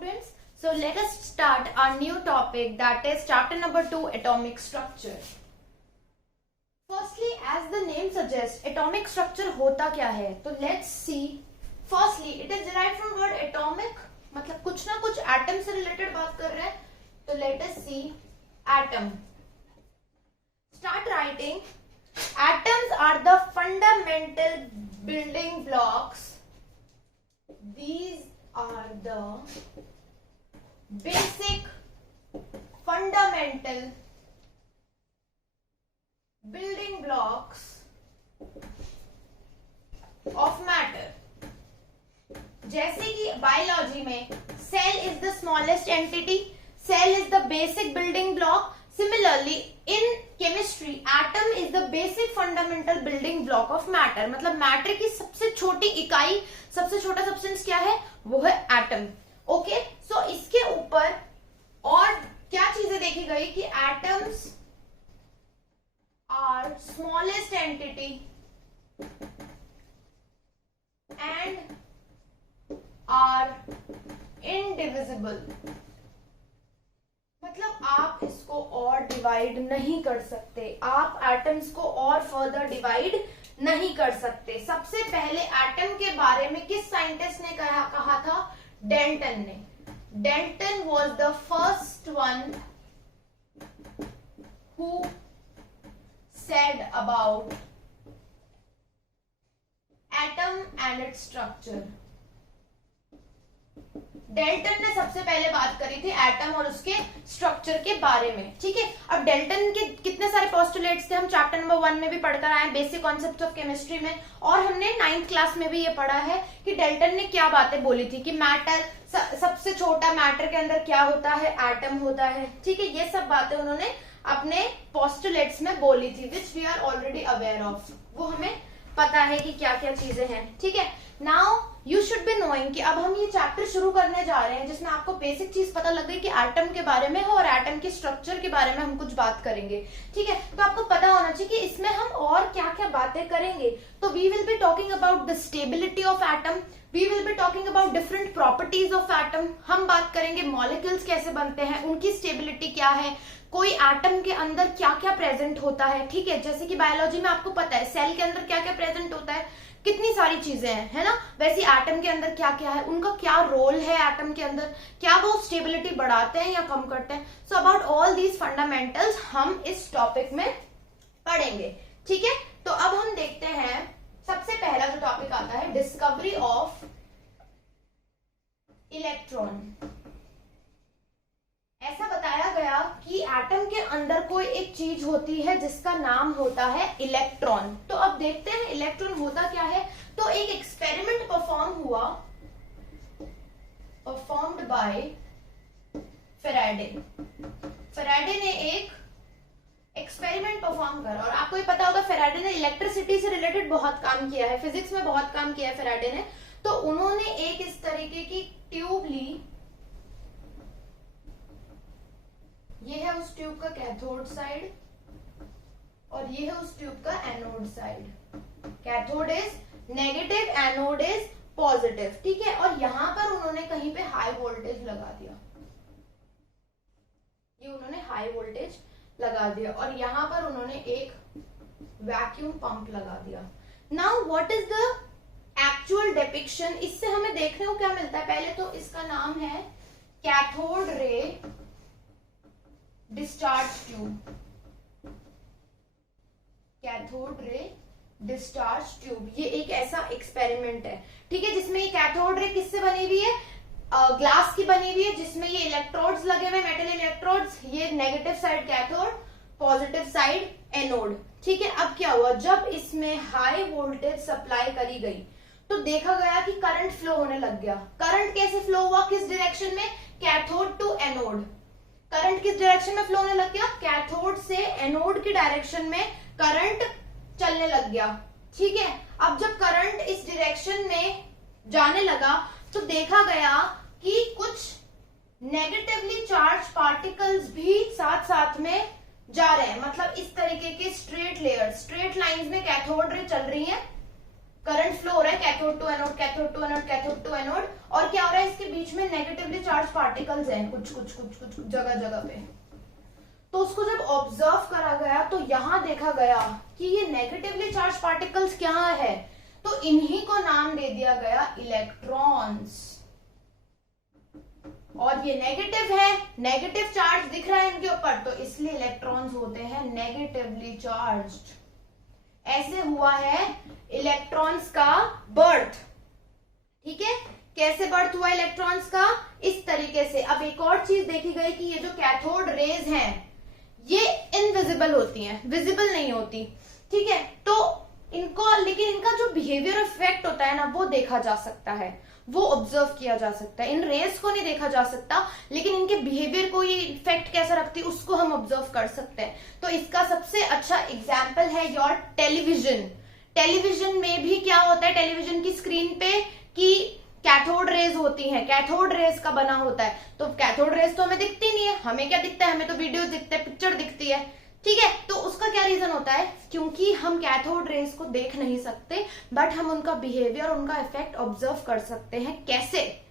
students. So let us start our new topic, that is chapter number 2, atomic structure. Firstly, as the name suggests, atomic structure होता क्या है? तो let's see. Firstly, it is derived from word atomic, मतलब कुछ ना कुछ atom से related बात कर रहे हैं. तो let us see atom. Start writing. Atoms are the fundamental building blocks. These are the basic fundamental building blocks of matter. जैसे कि बायोलॉजी में cell is the smallest entity, cell is the basic building block. Similarly, in chemistry, atom is the basic fundamental building block of matter. मतलब matter की सबसे छोटी इकाई, सबसे छोटा सब्सटेंस क्या है? वो है एटम. ओके, सो इसके ऊपर और क्या चीजें देखी गई कि atoms are smallest entity and are indivisible. मतलब आप इसको और डिवाइड नहीं कर सकते, आप एटम्स को और फर्दर डिवाइड नहीं कर सकते. सबसे पहले एटम के बारे में किस साइंटिस्ट ने कहा था? डेल्टन ने. Dalton was the first one who said about atom and its structure. Dalton ने सबसे पहले बात करी थी एटम और उसके स्ट्रक्चर के बारे में. ठीक है, अब डेल्टन के कितने सारे पोस्टुलेट्स थे हम चैप्टर नंबर 1 में भी पढ़कर आए, बेसिक कॉन्सेप्ट ऑफ केमिस्ट्री में, और हमने 9th क्लास में भी ये पढ़ा है कि डेल्टन ने क्या बातें बोली थी कि मैटर, सबसे छोटा मैटर के अंदर क्या होता है? एटम होता है. ठीक है, ये सब बातें उन्होंने अपने पोस्टुलेट्स में बोली थी, which we are already aware of. वो हमें पता है कि क्या क्या चीजें हैं. ठीक है, now you should be knowing कि अब हम ये चैप्टर शुरू करने जा रहे हैं जिसमें आपको बेसिक चीज पता लग गई कि एटम के बारे में है और एटम के स्ट्रक्चर के बारे में हम कुछ बात करेंगे. ठीक है, तो आपको पता होना चाहिए कि इसमें हम और क्या क्या बातें करेंगे. तो we will be talking about the stability of atom, we will be talking about different properties of atom. हम बात करेंगे मॉलिक्यूल्स कैसे बनते हैं, उनकी स्टेबिलिटी क्या है, कोई एटम के अंदर क्या क्या प्रेजेंट होता है. ठीक है, जैसे कि बायोलॉजी में आपको पता है सेल के अंदर क्या क्या प्रेजेंट होता है, कितनी सारी चीजें हैं, है ना. वैसे एटम के अंदर क्या क्या है, उनका क्या रोल है एटम के अंदर, क्या वो स्टेबिलिटी बढ़ाते हैं या कम करते हैं. So about all these fundamentals हम इस टॉपिक में पढ़ेंगे. ठीक है, तो अब हम देखते हैं सबसे पहला जो टॉपिक आता है, डिस्कवरी ऑफ इलेक्ट्रॉन. ऐसा बताया गया कि एटम के अंदर कोई एक चीज होती है जिसका नाम होता है इलेक्ट्रॉन. तो अब देखते हैं इलेक्ट्रॉन होता क्या है. तो एक experiment performed by Faraday. Faraday ने एक एक्सपेरिमेंट परफॉर्म करा, और आपको ये पता होगा फेराडे ने इलेक्ट्रिसिटी से रिलेटेड बहुत काम किया है, फिजिक्स में बहुत काम किया है फेराडे ने. तो उन्होंने एक इस तरीके की ट्यूब ली, ये है उस ट्यूब का कैथोड साइड और ये है उस ट्यूब का anode side. Cathode is negative, anode is positive. ठीक है, और यहां पर उन्होंने कहीं पे हाई वोल्टेज लगा दिया, ये उन्होंने हाई वोल्टेज लगा दिया, और यहां पर उन्होंने एक वैक्यूम पंप लगा दिया. Now what is the actual depiction? इससे हमें देखने को क्या मिलता है? पहले तो इसका नाम है cathode ray discharge tube. Cathode ray discharge tube ये एक ऐसा एक्सपेरिमेंट है, ठीक है, जिसमें ये कैथोड रे किससे बनी हुई है? ग्लास की बनी हुई है, जिसमें ये इलेक्ट्रोड्स लगे हुए, मेटल इलेक्ट्रोड्स, ये negative side cathode, positive side anode. ठीक है, अब क्या हुआ, जब इसमें हाई वोल्टेज सप्लाई करी गई तो देखा गया कि करंट फ्लो होने लग गया. करंट कैसे फ्लो हुआ, किस डायरेक्शन में? Cathode to anode. करंट किस डायरेक्शन में फ्लो होने लग गया? कैथोड से एनोड की डायरेक्शन में करंट चलने लग गया. ठीक है, अब जब करंट इस डायरेक्शन में जाने लगा तो देखा गया कि कुछ नेगेटिवली चार्ज पार्टिकल्स भी साथ साथ में जा रहे हैं. मतलब इस तरीके के स्ट्रेट लेयर, स्ट्रेट लाइंस में कैथोड रे चल रही है, करंट फ्लो हो रहा है cathode to anode, cathode to anode, cathode to anode, और क्या हो रहा है इसके बीच में नेगेटिवली चार्ज चार्ज पार्टिकल्स हैं कुछ कुछ कुछ कुछ जगह जगह पे। तो उसको जब ऑब्जर्व करा गया तो यहां देखा गया कि ये नेगेटिवली चार्ज पार्टिकल्स क्या है, तो इन्हीं को नाम दे दिया गया इलेक्ट्रॉन्स। और ये नेगेटिव है, नेगेटिव चार्ज दिख रहा है इनके ऊपर, तो इसलिए इलेक्ट्रॉन्स होते हैं नेगेटिवली चार्ज्ड। ऐसे हुआ है इलेक्ट्रॉन्स का बर्थ। ठीक है, कैसे बर्थ हुआ इलेक्ट्रॉन्स का? इस तरीके से। अब एक और चीज देखी गई कि ये जो कैथोड रेज हैं ये इनविजिबल होती हैं, विजिबल नहीं होती। ठीक है, तो इनको, लेकिन इनका जो बिहेवियर इफेक्ट होता है ना वो देखा जा सकता है, वो ऑब्जर्व किया जा सकता है। इन रेस को नहीं देखा जा सकता, लेकिन इनके बिहेवियर को, ये इफेक्ट कैसा रखती है उसको हम ऑब्जर्व कर सकते हैं। तो इसका सबसे अच्छा एग्जाम्पल है योर टेलीविजन। टेलीविजन में भी क्या होता है, टेलीविजन की स्क्रीन पे कि कैथोड रेज होती हैं, कैथोड रेज का बना होता है। तो कैथोड रेज तो हमें दिखती नहीं है, हमें क्या दिखता है, हमें तो वीडियो दिखते हैं, पिक्चर दिखती है। ठीक है, तो उसका क्या रीजन होता है, क्योंकि हम कैथोड रेज को देख नहीं सकते, बट हम उनका बिहेवियर, उनका इफेक्ट ऑब्जर्व कर सकते हैं। कैसे?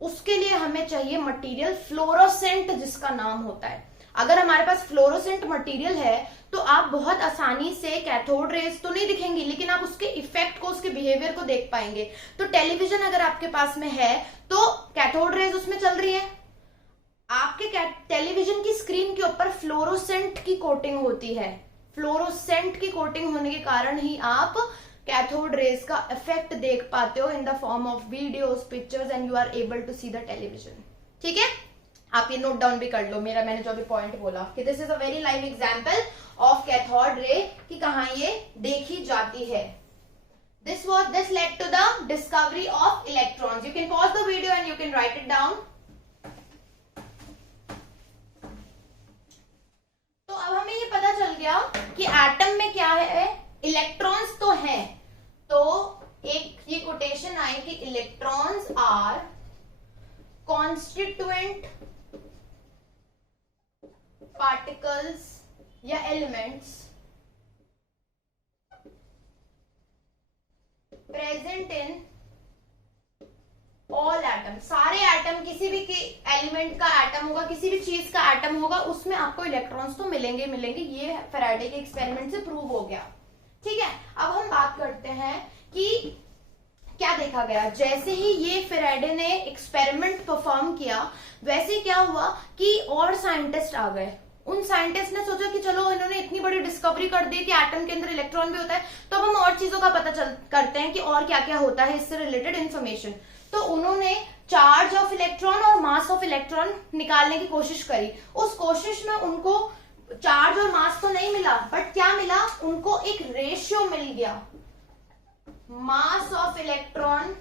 उसके लिए हमें चाहिए मटेरियल फ्लोरोसेंट, जिसका नाम होता है। अगर हमारे पास फ्लोरोसेंट मटेरियल है तो आप बहुत आसानी से कैथोड रेज तो नहीं दिखेंगी, लेकिन आप उसके इफेक्ट को, उसके बिहेवियर को देख पाएंगे। तो टेलीविजन अगर आपके पास में है तो कैथोड रेज उसमें चल रही है, आपके टेलीविजन की स्क्रीन के ऊपर फ्लोरोसेंट की कोटिंग होती है। फ्लोरोसेंट की कोटिंग होने के कारण ही आप कैथोड रेज का इफेक्ट देख पाते हो in the form of videos, pictures, and you are able to see the television. ठीक है, आप ये नोट डाउन भी कर लो, मैंने जो अभी पॉइंट बोला कि this is a very live example of cathode ray कि कहां ये देखी जाती है। This led to the discovery of electrons. You can pause the video and you can write it down. तो अब हमें ये पता चल गया कि एटम में क्या है, इलेक्ट्रॉन्स तो हैं। तो एक ये कोटेशन आई कि इलेक्ट्रॉन्स आर कॉन्स्टिट्यूएंट पार्टिकल्स या elements present in all atom. सारे एटम, किसी भी एलिमेंट का एटम होगा, किसी भी चीज का एटम होगा, उसमें आपको इलेक्ट्रॉन्स तो मिलेंगे। ये फैराडे के एक्सपेरिमेंट से प्रूव हो गया। ठीक है, अब हम बात करते हैं कि क्या देखा गया। जैसे ही ये फैराडे ने एक्सपेरिमेंट परफॉर्म किया, वैसे क्या हुआ कि और साइंटिस्ट आ गए। उन साइंटिस्ट ने सोचा कि चलो इन्होंने इतनी बड़ी डिस्कवरी कर दी कि एटम के अंदर इलेक्ट्रॉन भी होता है, तो अब हम और चीजों का पता करते हैं कि और क्या क्या होता है, इससे रिलेटेड इंफॉर्मेशन। तो उन्होंने चार्ज ऑफ इलेक्ट्रॉन और मास ऑफ इलेक्ट्रॉन निकालने की कोशिश करी। उस कोशिश में उनको चार्ज और मास तो नहीं मिला, बट क्या मिला, उनको एक रेशियो मिल गया, मास ऑफ इलेक्ट्रॉन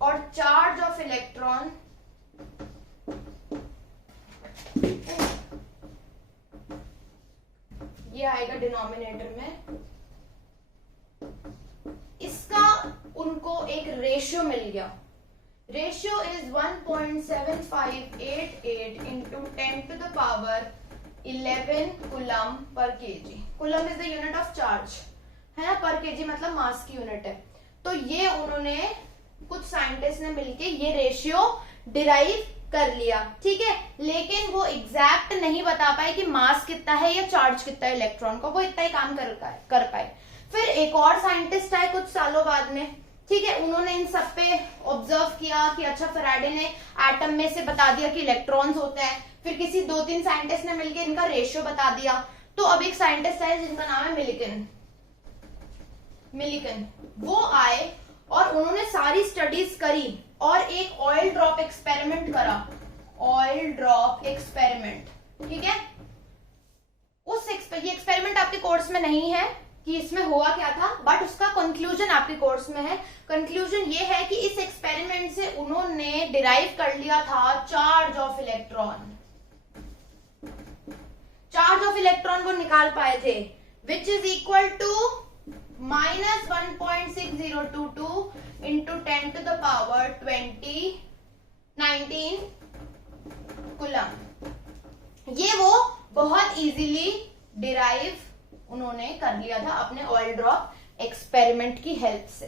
और चार्ज ऑफ इलेक्ट्रॉन ये आएगा डिनोमिनेटर में। इसका उनको एक रेशियो मिल गया। Ratio is 1.7588 into 10 to the power 11 coulomb per kg. Coulomb is the unit of charge, है ना, पर केजी मतलब मास की यूनिट है। तो ये उन्होंने, कुछ साइंटिस्ट ने मिलके ये रेशियो डिराइव कर लिया। ठीक है, लेकिन वो एग्जैक्ट नहीं बता पाए कि मास कितना है या चार्ज कितना है इलेक्ट्रॉन का, वो इतना ही काम कर पाए। फिर एक और साइंटिस्ट आए कुछ सालों बाद में। ठीक है, उन्होंने इन सब पे ऑब्जर्व किया कि अच्छा फैराडे ने एटम में से बता दिया कि इलेक्ट्रॉन्स होते हैं। फिर किसी 2-3 साइंटिस्ट ने मिलकर इनका रेशियो बता दिया। तो अब एक साइंटिस्ट है जिनका नाम है मिलिकन। वो आए और उन्होंने सारी स्टडीज करी और एक ऑयल ड्रॉप एक्सपेरिमेंट करा। ऑयल ड्रॉप एक्सपेरिमेंट, ठीक है। ये एक्सपेरिमेंट आपके कोर्स में नहीं है कि इसमें हुआ क्या था, बट उसका कंक्लूजन आपके कोर्स में है। कंक्लूजन ये है कि इस एक्सपेरिमेंट से उन्होंने डिराइव कर लिया था charge of electron. Charge of electron वो निकाल पाए थे, which is equal to -1.6022 into 10 to the power 19 coulomb. ये वो बहुत इजीली डिराइव उन्होंने कर लिया था अपने ऑयल ड्रॉप एक्सपेरिमेंट की हेल्प से।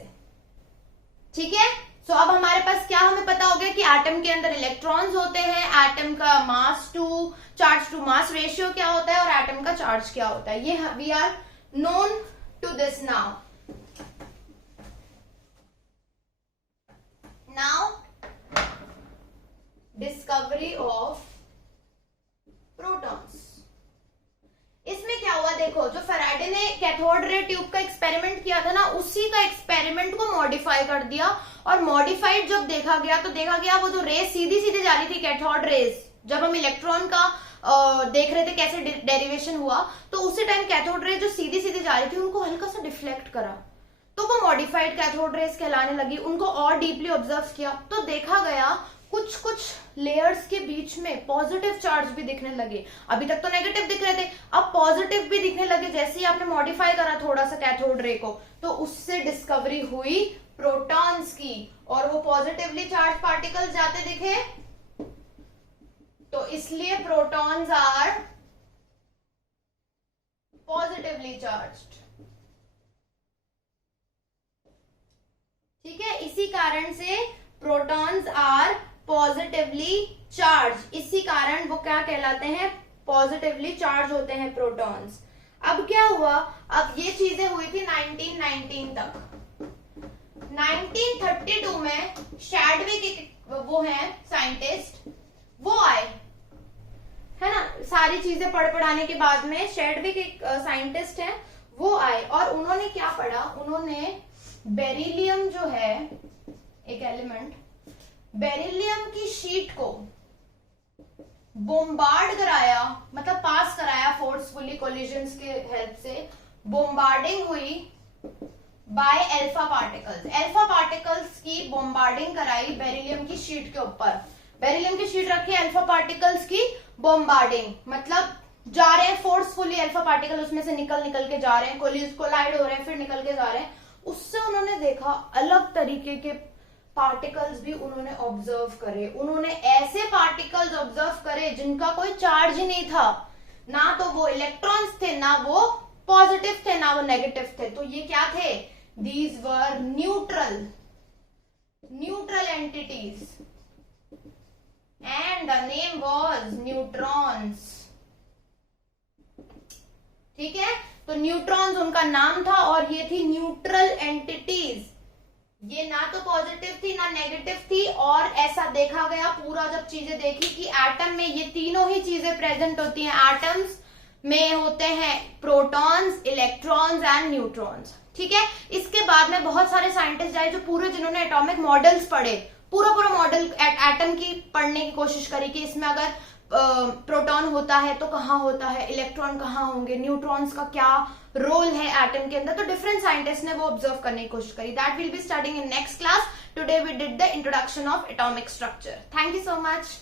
ठीक है, सो अब हमारे पास क्या हमें पता हो गया कि एटम के अंदर इलेक्ट्रॉन्स होते हैं, एटम का mass to charge to mass ratio क्या होता है और एटम का चार्ज क्या होता है, ये we are known to this now. Discovery of protons. इसमें क्या हुआ देखो, जो फेराडे ने कैथोड रे ट्यूब का एक्सपेरिमेंट किया था ना, उसी का एक्सपेरिमेंट को मॉडिफाई कर दिया. और मॉडिफाइड जब देखा गया तो देखा गया वो जो रेस सीधी सीधी जा रही थी कैथोड रेस, जब हम इलेक्ट्रॉन का देख रहे थे कैसे डेरिवेशन हुआ, तो उसी टाइम कैथोड रेस जो सीधी सीधी जा रही थी उनको हल्का सा डिफ्लेक्ट करा, तो वो मॉडिफाइड कैथोड रेस कहलाने लगी. उनको और डीपली ऑब्जर्व किया तो देखा गया कुछ कुछ लेयर्स के बीच में पॉजिटिव चार्ज भी दिखने लगे. अभी तक तो नेगेटिव दिख रहे थे, अब पॉजिटिव भी दिखने लगे जैसे ही आपने मॉडिफाई करा थोड़ा सा कैथोड रे को, तो उससे डिस्कवरी हुई प्रोटॉन्स की. और वो पॉजिटिवली चार्ज पार्टिकल्स जाते दिखे, तो इसलिए प्रोटॉन्स आर पॉजिटिवली चार्ज्ड. ठीक है, इसी कारण से प्रोटॉन्स आर पॉजिटिवली चार्ज, इसी कारण वो क्या कहलाते हैं, पॉजिटिवली चार्ज होते हैं प्रोटॉन्स. अब क्या हुआ, अब ये चीजें हुई थी 1919 तक. 1932 में शैडविक वो हैं साइंटिस्ट, वो आए, है ना, सारी चीजें पढ़ाने के बाद में शैडविक एक साइंटिस्ट हैं, वो आए और उन्होंने क्या पढ़ा, उन्होंने बेरिलियम जो है एक एलिमेंट, बेरिलियम की शीट को बोम्बार्ड कराया, मतलब पास कराया फोर्सफुली कोलिजन्स के हेल्प से. बोम्बार्डिंग हुई by alpha particles. Alpha particles की बोम्बार्डिंग कराई बेरिलियम की शीट के ऊपर. बेरिलियम की शीट रखी, अल्फा पार्टिकल्स की बोम्बार्डिंग, मतलब जा रहे हैं फोर्सफुली अल्फा पार्टिकल उसमें से निकल के जा रहे हैं, कोलाइड हो रहे हैं, फिर निकल के जा रहे हैं. उससे उन्होंने देखा अलग तरीके के पार्टिकल्स भी उन्होंने ऑब्जर्व करे. उन्होंने ऐसे पार्टिकल्स ऑब्जर्व करे जिनका कोई चार्ज ही नहीं था, ना तो वो इलेक्ट्रॉन्स थे, ना वो पॉजिटिव थे, ना वो नेगेटिव थे. तो ये क्या थे, these were neutral entities and the name was neutrons. ठीक है, तो न्यूट्रॉन्स उनका नाम था और ये थी न्यूट्रल एंटिटीज. ये ना तो पॉजिटिव थी ना नेगेटिव थी. और ऐसा देखा गया पूरा जब चीजें देखी कि एटम में ये तीनों ही चीजें प्रेजेंट होती हैं. एटम्स में होते हैं प्रोटॉन्स, इलेक्ट्रॉन्स एंड न्यूट्रॉन्स. ठीक है, इसके बाद में बहुत सारे साइंटिस्ट आए जो पूरे जिन्होंने एटॉमिक मॉडल्स पढ़े, पूरा मॉडल एटम की पढ़ने की कोशिश करी कि इसमें अगर प्रोटॉन होता है तो कहाँ होता है, इलेक्ट्रॉन कहाँ होंगे, न्यूट्रॉन्स का क्या रोल है एटम के अंदर. तो डिफरेंट साइंटिस्ट ने वो ऑब्जर्व करने की कोशिश करी. That will be studying in next class. Today we did the introduction of atomic structure. Thank you so much.